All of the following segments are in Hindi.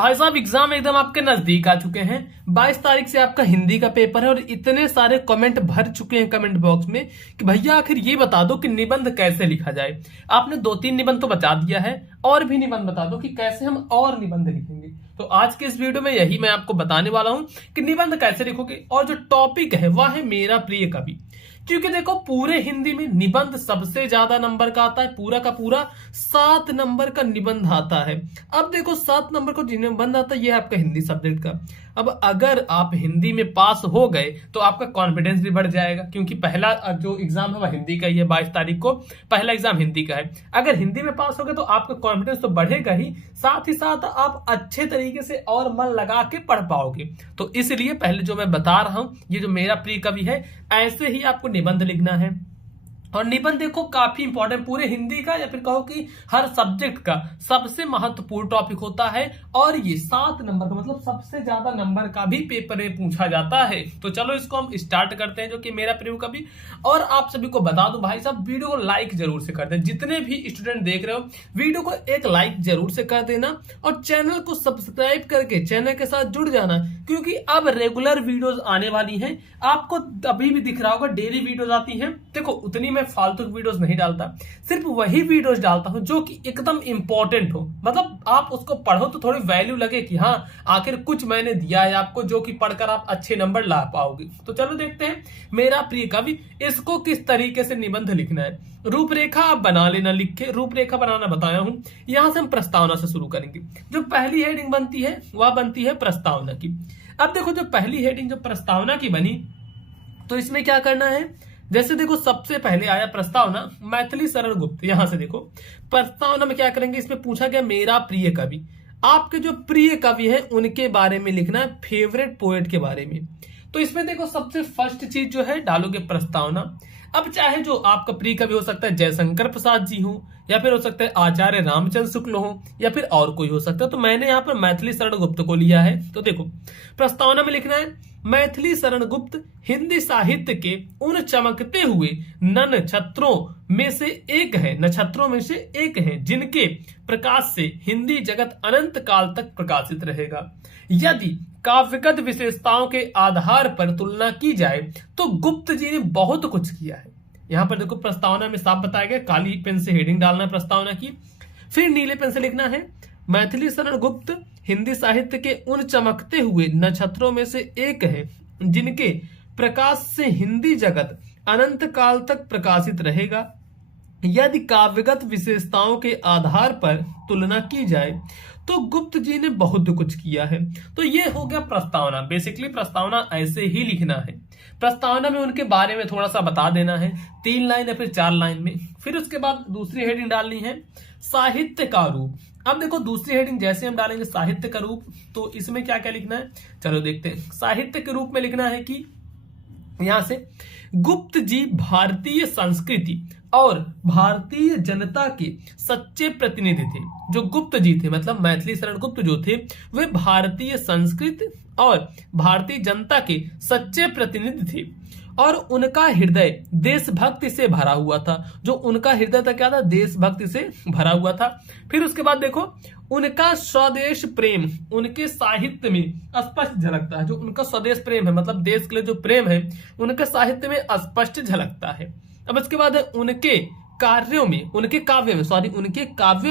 भाई साहब एग्जाम एकदम आपके नजदीक आ चुके हैं। 22 तारीख से आपका हिंदी का पेपर है और इतने सारे कमेंट भर चुके हैं कमेंट बॉक्स में कि भैया आखिर ये बता दो कि निबंध कैसे लिखा जाए। आपने 2-3 निबंध तो बता दिया है, और भी निबंध बता दो कि कैसे हम और निबंध लिखेंगे। तो आज के इस वीडियो में यही मैं आपको बताने वाला हूं कि निबंध कैसे लिखोगे। और जो टॉपिक है वह है मेरा प्रिय कवि। क्योंकि देखो पूरे हिंदी में निबंध सबसे ज्यादा नंबर का आता है, पूरा का पूरा 7 नंबर का निबंध आता है। अब देखो 7 नंबर का निबंध आता है, यह है आपका हिंदी सब्जेक्ट का। अब अगर आप हिंदी में पास हो गए तो आपका कॉन्फिडेंस भी बढ़ जाएगा, क्योंकि पहला जो एग्जाम है वह हिंदी का ही है। 22 तारीख को पहला एग्जाम हिंदी का है। अगर हिंदी में पास हो गए तो आपका कॉन्फिडेंस तो बढ़ेगा ही, साथ ही साथ आप अच्छे तरीके से और मन लगा के पढ़ पाओगे। तो इसलिए पहले जो मैं बता रहा हूं, ये जो मेरा प्रिय कवि है, ऐसे ही आपको निबंध लिखना है। और निबंध देखो काफी इंपॉर्टेंट, पूरे हिंदी का या फिर कहो कि हर सब्जेक्ट का सबसे महत्वपूर्ण टॉपिक होता है। और ये 7 नंबर का मतलब सबसे ज्यादा नंबर का भी पेपर में पूछा जाता है। तो चलो इसको हम स्टार्ट करते हैं, जो कि मेरा प्रिय कवि। और आप सभी को बता दूं भाई साहब, वीडियो को लाइक जरूर से कर दें। जितने भी स्टूडेंट देख रहे हो वीडियो को एक लाइक जरूर से कर देना, और चैनल को सब्सक्राइब करके चैनल के साथ जुड़ जाना, क्योंकि अब रेगुलर वीडियोस आने वाली हैं। आपको अभी भी दिख रहा होगा डेली वीडियोस आती हैं। देखो उतनी फालतू वीडियोस नहीं डालता, सिर्फ वही वीडियोस डालता हूं जो कि एकदम इंपॉर्टेंट हो। मतलब आप उसको पढ़ो तो थोड़ी वैल्यू लगे कि हाँ आखिर कुछ मैंने दिया है आपको, जो कि पढ़कर आप अच्छे नंबर ला पाओगे। तो चलो देखते हैं मेरा प्रिय कवि, इसको किस तरीके से निबंध लिखना है। रूपरेखा आप बना लेना, लिख के रूपरेखा बनाना बताया हूं। यहां से हम प्रस्तावना से शुरू करेंगे। जो पहली हेडिंग बनती है वह बनती है प्रस्तावना की। अब देखो जो पहली हेडिंग जो प्रस्तावना की बनी, तो इसमें क्या करना है। जैसे देखो सबसे पहले आया प्रस्तावना, मैथिली शरण गुप्त। यहां से देखो प्रस्तावना में क्या करेंगे, इसमें पूछा गया मेरा प्रिय कवि। आपके जो प्रिय कवि है उनके बारे में लिखना है, फेवरेट पोएट के बारे में। तो इसमें देखो सबसे फर्स्ट चीज जो है डालोगे प्रस्तावना। अब चाहे जो आपका प्रिय कवि हो सकता है जयशंकर प्रसाद जी हो, या फिर हो सकता है आचार्य रामचंद्र शुक्ल हो, या फिर और कोई हो सकता है। तो मैंने यहाँ पर मैथिली शरण गुप्त को लिया है। तो देखो प्रस्तावना में लिखना है, मैथिली शरण गुप्त हिंदी साहित्य के उन चमकते हुए नक्षत्रों में से एक है, नक्षत्रों में से एक है, जिनके प्रकाश से हिंदी जगत अनंत काल तक प्रकाशित रहेगा। यदि काव्यगत विशेषताओं के आधार पर तुलना की जाए तो गुप्त जी ने बहुत कुछ किया है। यहां पर देखो प्रस्तावना में साफ बताया गया, काली पेन से हेडिंग डालना है प्रस्तावना की, फिर नीले पेन से लिखना है मैथिली शरण गुप्त हिंदी साहित्य के उन चमकते हुए नक्षत्रों में से एक है, जिनके प्रकाश से हिंदी जगत अनंत काल तक प्रकाशित रहेगा। यदि काव्यगत विशेषताओं के आधार पर तुलना की जाए तो गुप्त जी ने बहुत कुछ किया है। तो ये हो गया प्रस्तावना। बेसिकली प्रस्तावना ऐसे ही लिखना है। प्रस्तावना में उनके बारे में थोड़ा सा बता देना है, 3 लाइन या फिर 4 लाइन में। फिर उसके बाद दूसरी हेडिंग डालनी है साहित्य का रूप। अब देखो दूसरी हेडिंग जैसे हम डालेंगे साहित्य का रूप, तो इसमें क्या क्या लिखना है, चलो देखते हैं। साहित्य के रूप में लिखना है कि यहां से गुप्त जी भारतीय संस्कृति और भारतीय जनता के सच्चे प्रतिनिधि थे। जो गुप्त जी थे मतलब मैथिली शरण गुप्त जो थे, वे भारतीय संस्कृति और भारतीय जनता के सच्चे प्रतिनिधि थे। और उनका हृदय देशभक्ति से भरा हुआ था। जो उनका हृदय था क्या था, देशभक्ति से भरा हुआ था। फिर उसके बाद देखो उनका स्वदेश प्रेम उनके साहित्य में स्पष्ट झलकता है। जो उनका स्वदेश प्रेम है मतलब देश के लिए जो प्रेम है, उनके साहित्य में स्पष्ट झलकता है। अब इसके बाद उनके काव्यों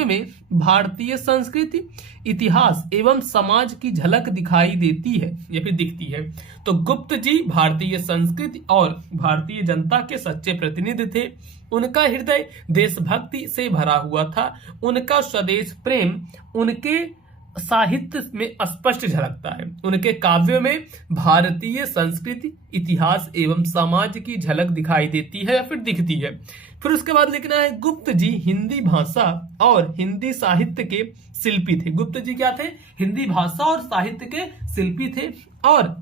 में भारतीय संस्कृति, इतिहास एवं समाज की झलक दिखाई देती है या फिर दिखती है। तो गुप्त जी भारतीय संस्कृति और भारतीय जनता के सच्चे प्रतिनिधि थे। उनका हृदय देशभक्ति से भरा हुआ था। उनका स्वदेश प्रेम उनके साहित्य में स्पष्ट झलकता है। उनके काव्यों में भारतीय संस्कृति, इतिहास एवं समाज की झलक दिखाई देती है या फिर दिखती है। फिर उसके बाद लिखना है गुप्त जी हिंदी भाषा और हिंदी साहित्य के शिल्पी थे। गुप्त जी क्या थे, हिंदी भाषा और साहित्य के शिल्पी थे। और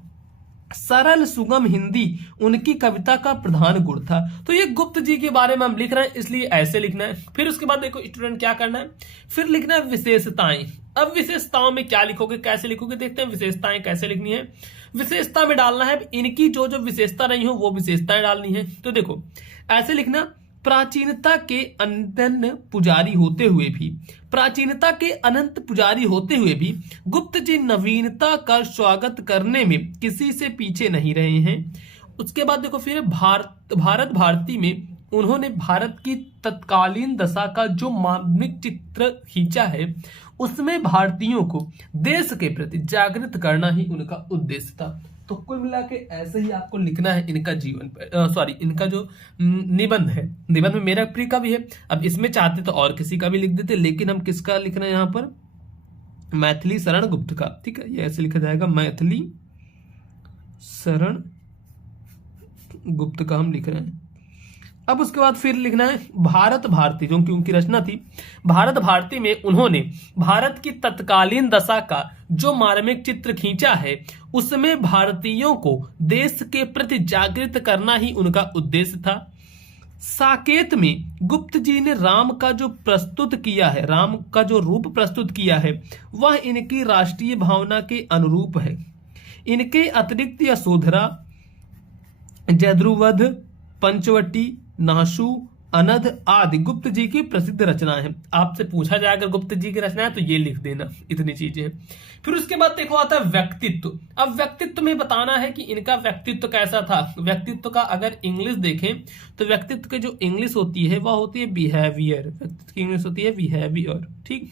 सरल सुगम हिंदी उनकी कविता का प्रधान गुण था। तो ये गुप्त जी के बारे में हम लिख रहे हैं, इसलिए ऐसे लिखना है। फिर उसके बाद देखो स्टूडेंट क्या करना है, फिर लिखना है विशेषताएं। अब विशेषताओं में क्या लिखोगे, कैसे लिखोगे, देखते हैं विशेषताएं कैसे लिखनी है। विशेषता में डालना है इनकी जो जो विशेषता नहीं हो वो विशेषताएं डालनी है। तो देखो ऐसे लिखना, प्राचीनता के अनंत पुजारी होते हुए भी गुप्त जी नवीनता का स्वागत करने में किसी से पीछे नहीं रहे हैं। उसके बाद देखो फिर भारत भारती में उन्होंने भारत की तत्कालीन दशा का जो मार्मिक चित्र खींचा है, उसमें भारतीयों को देश के प्रति जागृत करना ही उनका उद्देश्य था। तो कुल मिला के ऐसे ही आपको लिखना है इनका इनका जो निबंध है। निबंध में मेरा प्रिय का भी है। अब इसमें चाहते तो और किसी का भी लिख देते, लेकिन हम किसका लिख रहे हैं यहाँ पर, मैथिली शरण गुप्त का। ठीक है, ये ऐसे लिखा जाएगा, मैथिली शरण गुप्त का हम लिख रहे हैं। अब उसके बाद फिर लिखना है भारत भारती, जो कि उनकी रचना थी। भारत भारती में उन्होंने भारत की तत्कालीन दशा का जो मार्मिक चित्र खींचा है, उसमें भारतीयों को देश के प्रति जागृत करना ही उनका उद्देश्य था। साकेत में गुप्त जी ने राम का जो रूप प्रस्तुत किया है, वह इनकी राष्ट्रीय भावना के अनुरूप है। इनके अतिरिक्त यशोधरा, जयद्रुवध, पंचवटी, नाशु, अनध आदि गुप्त जी की प्रसिद्ध रचना है। आपसे पूछा जाए अगर गुप्त जी की रचना है तो ये लिख देना, इतनी चीजें हैं। फिर उसके बाद देखो आता है व्यक्तित्व। अब व्यक्तित्व में बताना है कि इनका व्यक्तित्व कैसा था। व्यक्तित्व का अगर इंग्लिश देखें तो व्यक्तित्व की जो इंग्लिश होती है वह होती है बिहेवियर। व्यक्तित्व की इंग्लिश होती है बिहेवियर। ठीक,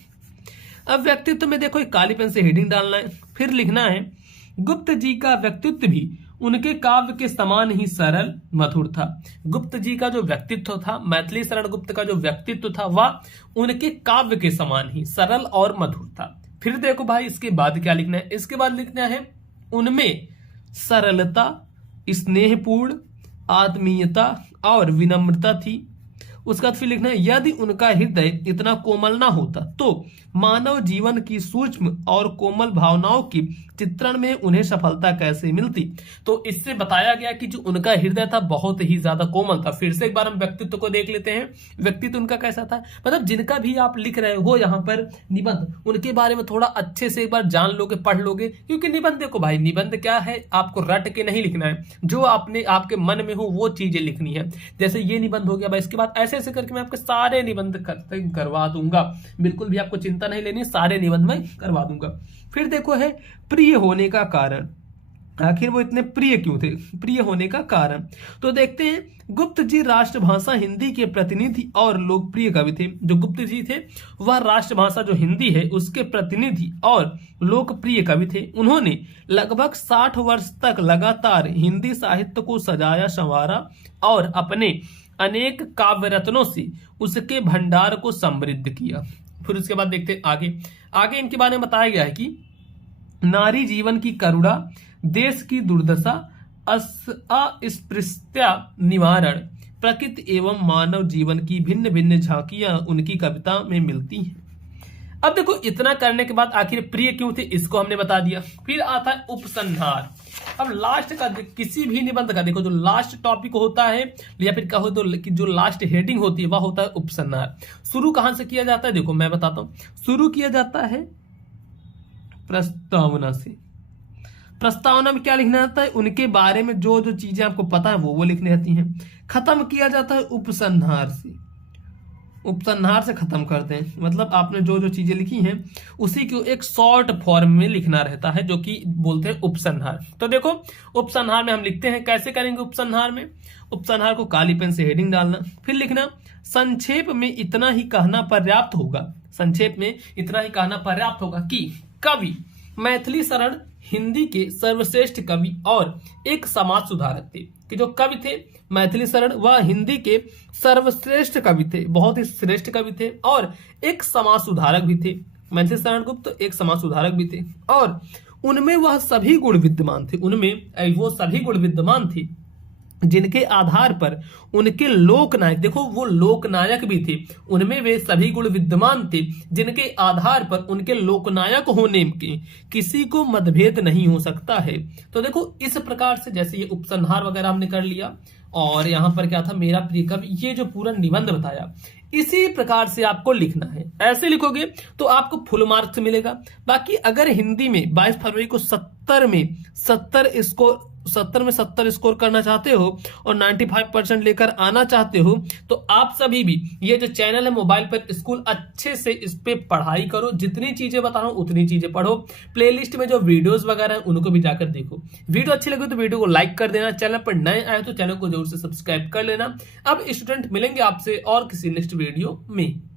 अब व्यक्तित्व में देखो एक काली पेन से हेडिंग डालना है, फिर लिखना है गुप्त जी का व्यक्तित्व भी उनके काव्य के समान ही सरल मधुर था। गुप्त जी का जो व्यक्तित्व था, मैथिली शरण गुप्त का जो व्यक्तित्व था, वह उनके काव्य के समान ही सरल और मधुर था। फिर देखो भाई इसके बाद क्या लिखना है, इसके बाद लिखना है उनमें सरलता, स्नेहपूर्ण, आत्मीयता और विनम्रता थी। उसका फिर लिखना है यदि उनका हृदय इतना कोमल ना होता तो मानव जीवन की सूक्ष्म और कोमल भावनाओं की चित्रण में उन्हें सफलता कैसे मिलती। तो इससे बताया गया कि जो उनका हृदय था बहुत ही ज्यादा कोमल था। फिर से एक बार हम व्यक्तित्व को देख लेते हैं। व्यक्तित्व उनका कैसा था, मतलब जिनका भी आप लिख रहे हो यहाँ पर निबंध, उनके बारे में थोड़ा अच्छे से एक बार जान लोगे, पढ़ लोगे। क्योंकि निबंध देखो भाई, निबंध क्या है, आपको रट के नहीं लिखना है, जो आपके मन में हो वो चीजें लिखनी है। जैसे ये निबंध हो गया भाई, इसके बाद ऐसे ऐसे करके मैं आपके सारे निबंध करवा दूंगा, बिल्कुल भी आपको चिंता नहीं लेनी, सारे निबंध में करवा दूंगा। फिर देखो है प्रिय होने का कारण, आखिर वो इतने प्रिय क्यों थे, प्रिय होने का कारण। तो देखते हैं गुप्त जी राष्ट्रभाषा हिंदी के प्रतिनिधि और लोकप्रिय कवि थे। जो गुप्त जी थे वह राष्ट्रभाषा जो हिंदी है उसके प्रतिनिधि और लोकप्रिय कवि थे। उन्होंने लगभग 60 वर्ष तक लगातार हिंदी साहित्य को सजाया संवारा और अपने अनेक काव्य रत्नों से उसके भंडार को समृद्ध किया। फिर उसके बाद देखते आगे इनके बारे में बताया गया है कि नारी जीवन की करुणा, देश की दुर्दशा, अस्पृश्यता निवारण, प्रकृति एवं मानव जीवन की भिन्न भिन्न झांकियां उनकी कविता में मिलती हैं। अब देखो इतना करने के बाद आखिर प्रिय क्यों थे इसको हमने बता दिया। फिर आता है उपसंहार। अब लास्ट का किसी भी निबंध का देखो जो लास्ट टॉपिक होता है या फिर कहो तो जो लास्ट हेडिंग होती है वह होता है उपसंहार। शुरू कहां से किया जाता है, देखो मैं बताता हूं। शुरू किया जाता है प्रस्तावना से। प्रस्तावना में क्या लिखना आता है, उनके बारे में जो जो चीजें आपको पता है वो लिखनी रहती हैं। खत्म किया जाता है उपसंहार से। उपसंहार से खत्म करते हैं, मतलब आपने जो जो चीजें लिखी हैं उसी को एक शॉर्ट फॉर्म में लिखना रहता है, जो कि बोलते हैं उपसंहार। तो देखो उपसंहार में हम लिखते हैं, कैसे करेंगे उपसंहार में। उपसंहार को काली पेन से हेडिंग डालना, फिर लिखना संक्षेप में इतना ही कहना पर्याप्त होगा। संक्षेप में इतना ही कहना पर्याप्त होगा कि कवि मैथिली शरण हिंदी के सर्वश्रेष्ठ कवि और एक समाज सुधारक थे। कि जो कवि थे मैथिली शरण वह हिंदी के सर्वश्रेष्ठ कवि थे, बहुत ही श्रेष्ठ कवि थे और एक समाज सुधारक भी थे। मैथिली शरण गुप्त एक समाज सुधारक भी थे और उनमें वह सभी गुण विद्यमान थे, उनमें वो सभी गुण विद्यमान थे जिनके आधार पर उनके लोकनायक, देखो वो लोकनायक भी थे, उनमें वे सभी गुण विद्यमान थे जिनके आधार पर उनके लोकनायक होने के किसी को मतभेद नहीं हो सकता है। तो देखो इस प्रकार से जैसे ये उपसंहार वगैरह हमने कर लिया और यहाँ पर क्या था मेरा प्रिय कवि, ये जो पूरा निबंध बताया इसी प्रकार से आपको लिखना है। ऐसे लिखोगे तो आपको फुल मार्क्स मिलेगा। बाकी अगर हिंदी में 22 फरवरी को 70 में 70 इसको 70 में 70 स्कोर करना चाहते हो और 95% लेकर आना चाहते हो तो आप सभी भी ये जो चैनल है मोबाइल पर स्कूल अच्छे से इस पे पढ़ाई करो। जितनी चीजें बता रहा हूं उतनी चीजें पढ़ो। प्लेलिस्ट में जो वीडियोस वगैरह हैं उनको भी जाकर देखो। वीडियो अच्छी लगी तो वीडियो को लाइक कर देना। चैनल पर नए आए तो चैनल को जरूर से सब्सक्राइब कर लेना। अब स्टूडेंट मिलेंगे आपसे और किसी नेक्स्ट वीडियो में।